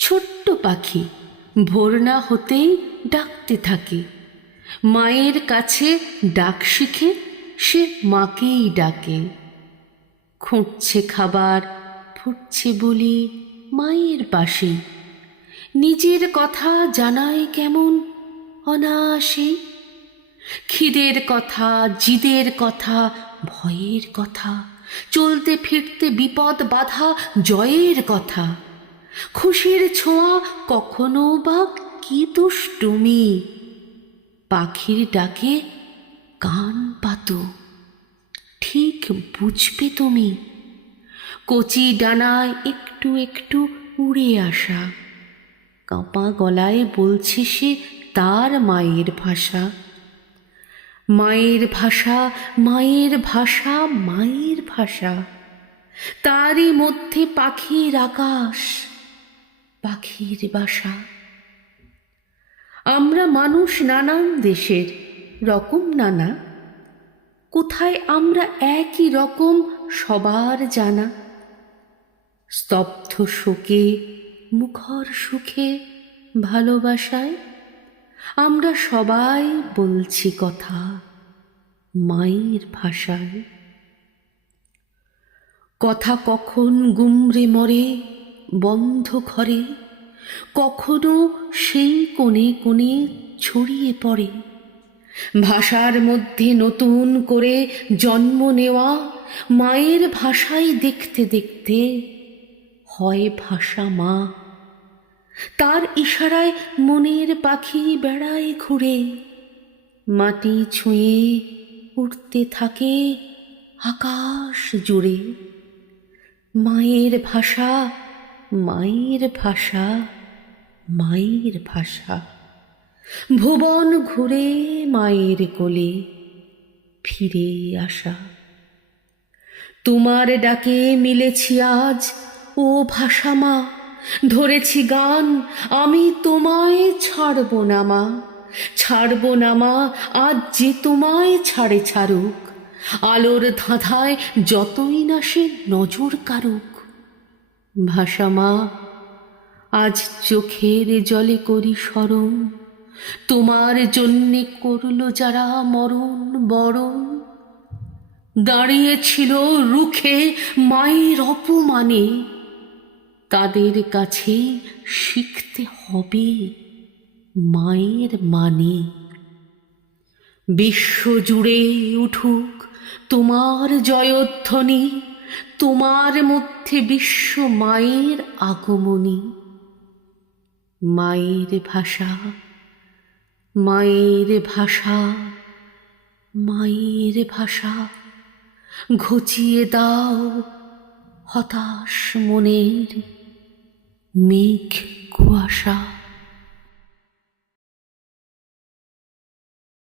ছোট্ট পাখি ভোর না হতেই ডাকতে থাকে। মায়ের কাছে ডাক শিখে সে মাকেই ডাকে। খুঁজছে খাবার, ফুটছে বলি মায়ের পাশে। নিজের কথা জানায় কেমন অনায়াসে। খিদের কথা, জিদের কথা, ভয়ের কথা, চলতে ফিরতে বিপদ বাধা, জয়ের কথা। খুশির ছোঁয়া কখনো বা কি দুষ্টুমি। পাখির ডাকে কান পাতো, ঠিক বুঝবে তুমি। কচি ডানায় একটু একটু উড়ে আসা, কাঁপা গলায় বলছে সে তার মায়ের ভাষা। মায়ের ভাষা, মায়ের ভাষা, মায়ের ভাষা। তারই মধ্যে পাখির আকাশ, পাখির বাসা। আমরা মানুষ নানান দেশের, রকম নানা। কোথায় আমরা একই রকম সবার জানা। স্তব্ধ শোকে, মুখর সুখে, ভালোবাসায় আমরা সবাই বলছি কথা মায়ের ভাষায়। কথা কখন গুমরে মরে বন্ধ ঘরে, কখনো সেই কোণে কোণে ছড়িয়ে পড়ে। ভাষার মধ্যে নতুন করে জন্ম নেওয়া মায়ের ভাষায় দেখতে দেখতে হয় ভাষা মা। তার ইশারায় মনের পাখি বেড়ায় ঘুরে, মাটি ছুঁয়ে উড়তে থাকে আকাশ জুড়ে। মায়ের ভাষা, মায়ের ভাষা, মায়ের ভাষা। ভুবন ঘুরে মায়ের কোলে ফিরে আসা। তোমার ডাকে মিলেছি আজ ও ভাষা মা। ধরেছি গান, আমি তোমায় ছাড়ব না মা। ছাড়ব না মা, আজ যে তোমায় ছাড়ে ছাড়ুক। আলোর ধাঁধায় যতই না সে নজর কাড়ুক। ভাষা মা, আজ চোখের জলে করি স্মরণ, তোমার জন্যে করল যারা মরণ বরণ। দাঁড়িয়েছিল রুখে মায়ের অপমানে, তাদের কাছে শিখতে হবে মায়ের মানে। বিশ্ব জুড়ে উঠুক তোমার জয়ধ্বনি, তোমার মধ্যে বিশ্ব মায়ের আগমনী। মায়ের ভাষা, মায়ের ভাষা, মায়ের ভাষা। ঘুচিয়ে দাও হতাশ মনের মেঘ কুয়াশা।